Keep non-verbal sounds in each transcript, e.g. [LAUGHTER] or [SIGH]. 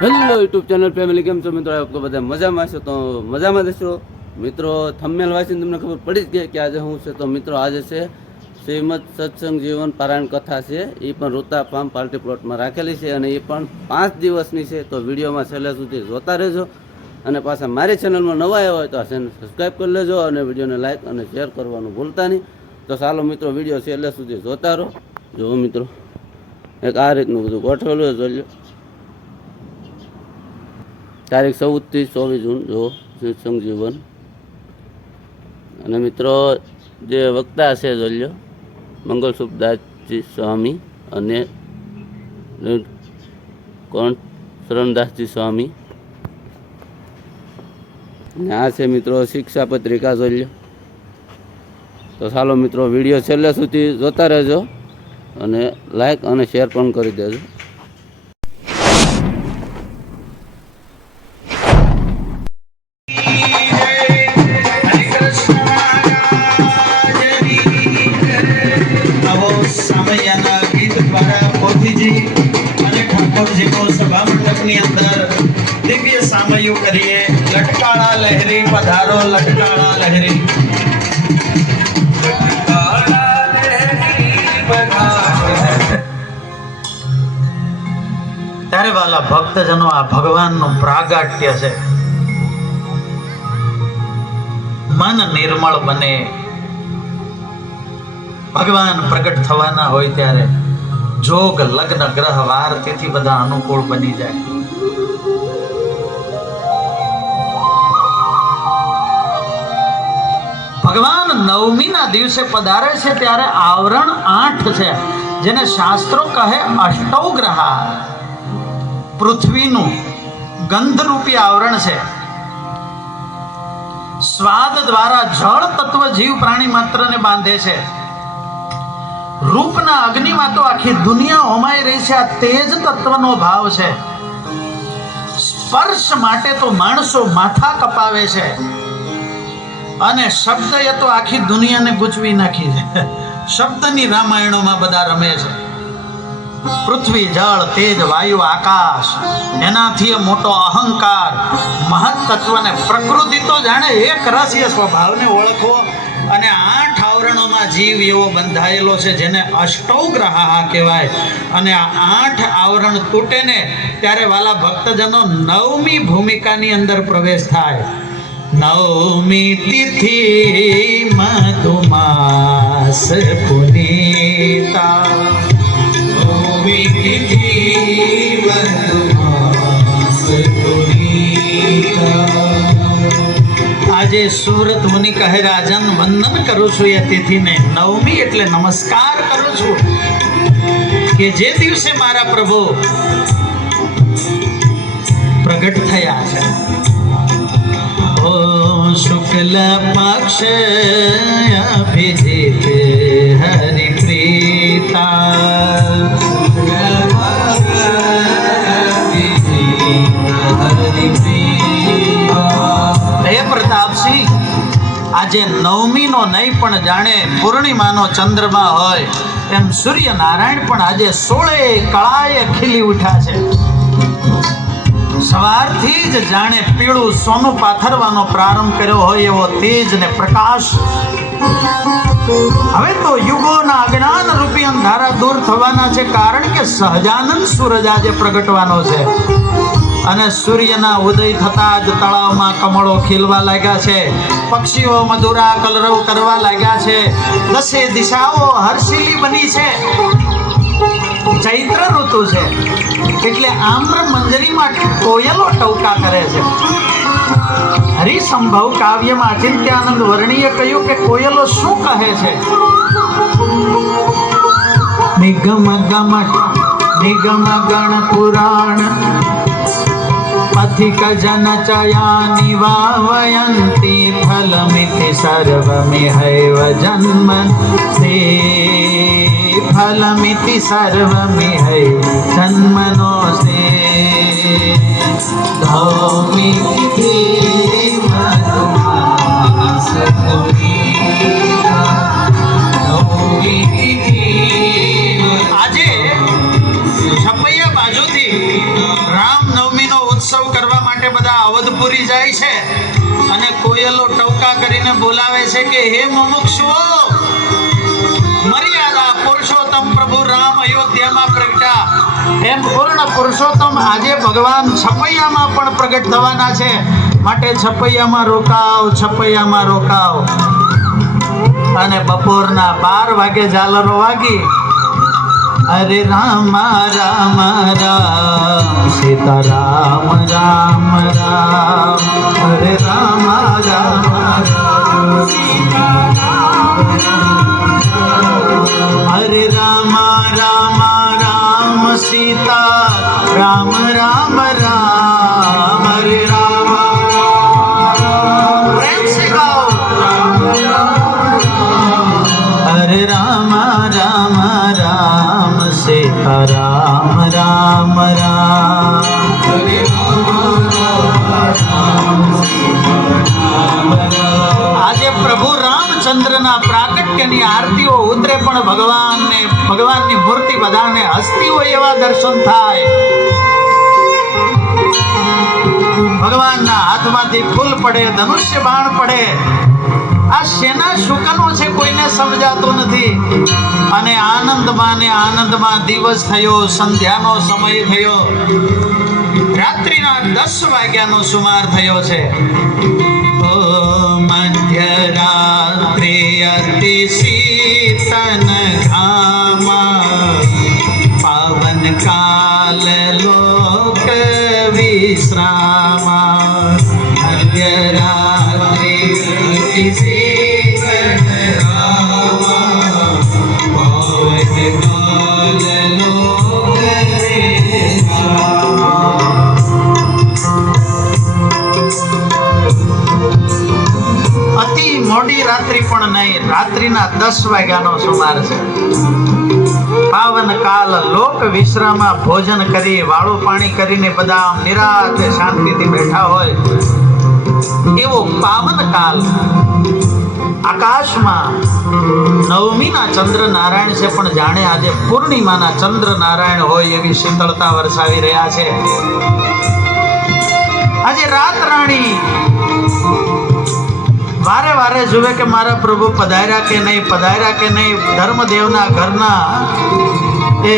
Hello YouTube channel family, કેમ છો મિત્રો? આપકો બધા મજામાં છો? તો મજામાં દેશો મિત્રો થંબમેલ વાંચીને તમને ખબર પડી જ ગઈ કે આજે શું છે, તો મિત્રો, આજે છે શ્રીમદ સત્સંગ જીવન પારાયણ કથા છે. એ પણ રોતા ફાર્મ પાર્ટી પ્લોટમાં રાખેલી છે અને એ પણ પાંચ દિવસની છે. તો વિડીયોમાં છેલ્લે સુધી જોતા રહેજો. અને પાછા મારી ચેનલમાં નવા આવ્યા હોય તો આ ચેનલ સબસ્ક્રાઈબ કરી લેજો અને વિડીયોને લાઇક અને શેર કરવાનું ભૂલતા નહીં. તો ચાલો મિત્રો, વીડિયો છેલ્લે સુધી જોતા રહો. જુઓ મિત્રો, એક આ રીતનું બધું ગોઠવેલું જોઈ લો. તારીખ ચૌદથી ચોવીસ જૂન, જો સંજીવન. અને મિત્રો, જે વક્તા છે લો મંગલસુખદાસજી સ્વામી અને કોણ? શરણદાસજી સ્વામી. અને આ છે મિત્રો શિક્ષા પત્રિકા જોઈ તો ચાલો મિત્રો, વીડિયો છેલ્લે સુધી જોતા રહેજો અને લાઈક અને શેર પણ કરી દેજો. ત્યારે વાલા ભક્તજનો આ ભગવાનનું પ્રાગાટ્ય છે. મન નિર્મળ બને. ભગવાન પ્રગટ થવાના હોય ત્યારે જોગ લગ્ન ગ્રહ વાર તેથી બધા અનુકૂળ બની જાય. ભગવાન નવમીના દિવસે પધારે છે ત્યારે આવરણ આઠ છે, જેને શાસ્ત્રો કહે અષ્ટૌ ગ્રહા પૃથ્વીનું ગંધરૂપી આવરણ છે. સ્વાદ દ્વારા જળ તત્વ જીવ પ્રાણી માત્રને બાંધે છે. રૂપના અગ્નિમાં તો આખી દુનિયા હોમાઈ રહી છે. આ તેજ તત્વનો ભાવ છે. સ્પર્શ માટે તો માણસો માથા કપાવે છે. અને શબ્દ એ તો આખી દુનિયાને ગૂંચવી નાખી છે. [LAUGHS] શબ્દની રામાયણોમાં બધા રમે છે. પૃથ્વી, જળ, તેજ, વાયુ, આકાશ, એનાથી મોટો અહંકાર મહત તત્વને પ્રકૃતિ તો જાણે એક રસીય સ્વભાવને ઓળખવો અને આઠ આવરણોમાં જીવ એવો બંધાયેલો છે જેને અષ્ટૌગ્રહ કહેવાય. અને આઠ આવરણ તૂટે ને ત્યારે વાલા ભક્તજનો નવમી ભૂમિકાની અંદર પ્રવેશ થાય. નવમી તિથિ મધુમાસ પુનીતા. આજે સુરત મુનિ કહે, રાજન, વંદન કરું છું એ તિથિને. નવમી એટલે નમસ્કાર કરું છું. કે જે દિવસે મારા પ્રભુ પ્રગટ થયા છે. ઓ શુક્લ પક્ષ અભિજીત હરિપ્રીતા આજે નવમીનો નહીં પણ જાણે પૂર્ણિમાનો ચંદ્રમા હોય, એમ સૂર્યનારાયણ પણ આજે સોળે કળાએ ખીલી ઉઠ્યા છે. સવારથી જ જાણે પીળું સોનું પાથરવાનો પ્રારંભ કર્યો હોય એવો તેજ ને પ્રકાશ. હવે તો યુગોના અજ્ઞાન રૂપી અંધારા દૂર થવાના છે, કારણ કે સહજાનંદ સૂરજ આજે પ્રગટવાનો છે. અને સૂર્યના ઉદય થતા જ તળાવમાં કમળો ખીલવા લાગ્યા છે. પક્ષીઓ મધુરા કલરવ કરવા લાગ્યા છે. દસે દિશાઓ હર્ષિલી બની છે. ચૈત્ર ઋતુ છે. એટલે આમ્ર મંજરીમાં કોયલો ટવકા કરે છે. હરિસંભવ કાવ્યમાં અચિંત્યાનંદ વર્ણીએ કહ્યું કે કોયલો શું કહે છે? નિગમ ગમટ, નિગમ ગણ પુરાણ પથિક જન ચયાનિ વાવયંતિ ફલમિતિ સર્વમિહૈવ જન્મન તે ફલમિતિ અવધપુરી જાય છે અને કોયલો ટવકા કરીને બોલાવે છે કે, હે મુમુક્ષુઓ, મર્યાદા પુરુષોત્તમ પ્રભુ રામ અયોધ્યામાં પ્રગટા. એમ પૂર્ણ પુરુષોત્તમ આજે ભગવાન છપૈયામાં પણ પ્રગટ થવાના છે. માટે છપૈયામાં રોકાવ છપૈયામાં રોકાવ. અને બપોરના બાર વાગે ઝાલરો વાગી અરે રામ રામ રામ સીતા રામ રામ રામ અરે રામ રામ રામ સીતા હરે રામ રામ રામ સીતા રામ રામ राम राम રામ આજે પ્રભુ રામચંદ્રના પ્રાગટ્યની આરતીઓ ઉતરે પણ ભગવાનને, ભગવાનની મૂર્તિ બધાને હસતી હોય એવા દર્શન થાય. ભગવાનના હાથમાંથી ફૂલ પડે, ધનુષ્ય બાણ પડે. આ શેના શુકનો છે કોઈને સમજાતું નથી? અને આનંદમાં ને આનંદમાં દિવસ થયો, સંધ્યાનો સમય થયો. રાત્રિના દસ વાગ્યાનો સુમાર થયો છે. મધ્યરાત્રિ અતિ શીતન ઘામા પાવન કાલ લોક વિશ્રામા. મધ્યરાત્રિ અતિ પણ નહીં, રાત્રિના દસ વાગ્યાનો સુમાર છે. પાવન કાલ લોક વિશ્રામાં ભોજન કરી, વાળું પાણી કરીને બધા નિરાતે શાંતિથી બેઠા હોય. એવો પાવન કાલ આકાશમાં નવમીના ચંદ્ર નારાયણ છે, પણ જાણે આજે પૂર્ણિમાના ચંદ્ર નારાયણ હોય એવી શીતળતા વરસાવી રહ્યા છે. આજે રાત રાણી વારે વારે જુએ કે મારા પ્રભુ પધાર્યા કે નહીં, પધાર્યા કે નહીં, ધર્મદેવના ઘરના એ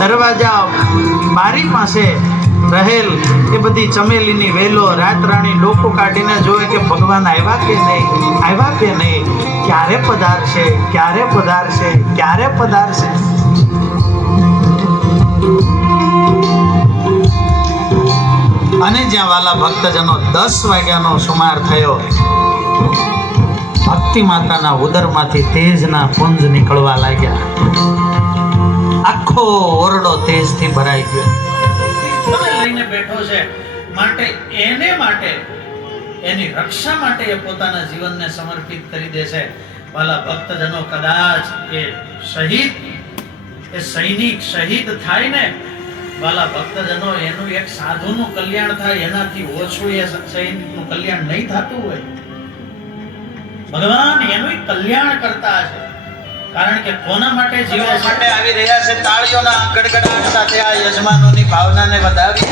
દરવાજા બારી પાસે રહેલ એ બધી ચમેલીની વેલો રાતરાણી લોકો કાઢીને જોવે કે ભગવાન આવ્યા કે નહીં, આવ્યા કે નહીં, ક્યારે પધારશે ક્યારે પધારશે ક્યારે પધારશે? અને જ્યાં વાલા ભક્તજનો દસ વાગ્યાનો સુમાર થયો ભક્તિ માતાના ઉદરમાંથી તેજના પુંજ નીકળવા લાગ્યા. આખો ઓરડો તેજથી ભરાઈ ગયો. બેઠો છે, માટે એને માટે, એની રક્ષા માટે એ પોતાના જીવનને સમર્પિત કરી દે છે. વાલા ભક્તજનો કદાચ એ શહીદ, એ સૈનિક શહીદ થાય ને વાલા ભક્તજનો એનું એક સાધુનું કલ્યાણ થાય, એનાથી ઓછું એ સૈનિકનું કલ્યાણ નહીં થતું હોય. ભગવાન એનું કલ્યાણ કરતા છે કારણ કે કોના માટે જીવો માટે આવી રહ્યા છે તાળીઓના ગડગડાટ સાથે આ યજમાનોની ભાવનાને વધાવી